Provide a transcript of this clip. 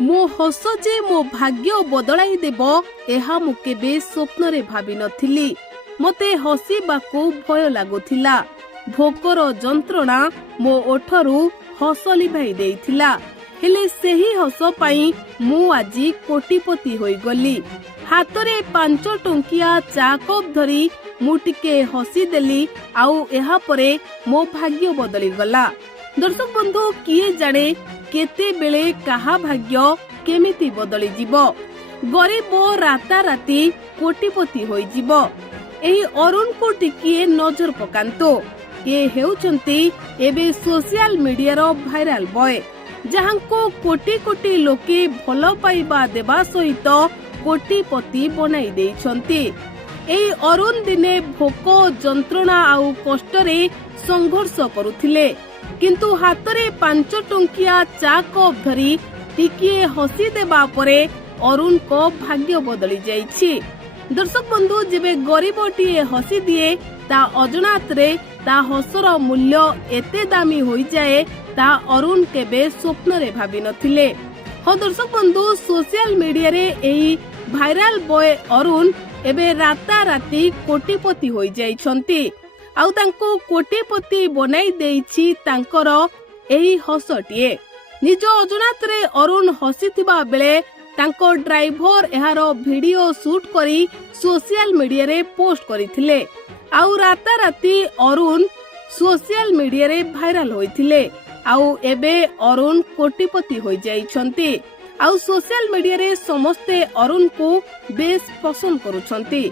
मो हस जे मो भाग्य बदलाई देव एहा मु केबे स्वप्न भावी नथिली। मते हसिबाकू भय लागुथिला। भोकर जंत्रणा मो ओठरू हस लिभाई देइथिला। हेले सेही हस पाई मु आजी कोटिपति होई गली। हातरे 5 टंकिया चा कप धरी मु टिके हसी देली आउ एहा परे मो भाग्य बदली गला। दर्शक बंधु किए जाने केते बेले कहा भाग्य केमिति बदली जीवो। गरीब राता राती कोटिपति होई जीवो। एही अरुण को टिकिए नजर पकांतो। ये हेउचंती एबे सोशल मीडिया रो भाइराल बॉय जहांको कोटी कोटी लोके भलो पाइबा देबा सहित कोटिपति बनाई देइछंती। एही अरुण दिने भोक जंत्रणा आउ कष्टरे संघर्ष करुथिले किंतु हातरे 5 टंकिया चा कप धरी टिकिए हसी देबा परे अरुण को भाग्य बदली जाइछि। दर्शक बंधु जेबे गरीबटीए हसी दिए ता अजनात रे ता हसर मूल्य एते दामी होई जाए ता अरुण केबे स्वप्न रे भाबी नथिले। हो दर्शक बंधु सोशल मीडिया रे एही भाइराल बॉय अरुण एबे राता राती कोटिपति होई जाइछंती। आउ तांको कोटिपति बनाई देइछि तांकर एही हसटिए। निज अजनात रे अरुण हसीथिबा बेले तांको ड्राइवर एहार वीडियो शूट करी सोशल मीडिया रे पोस्ट करिथिले। आउ राता राती अरुण सोशल मीडिया रे भाइराल होइथिले। आउ एबे अरुण कोटिपति होई जाइछंती। आउ सोशल मीडिया रे समस्ते अरुण को बेस पसंद करुछंती।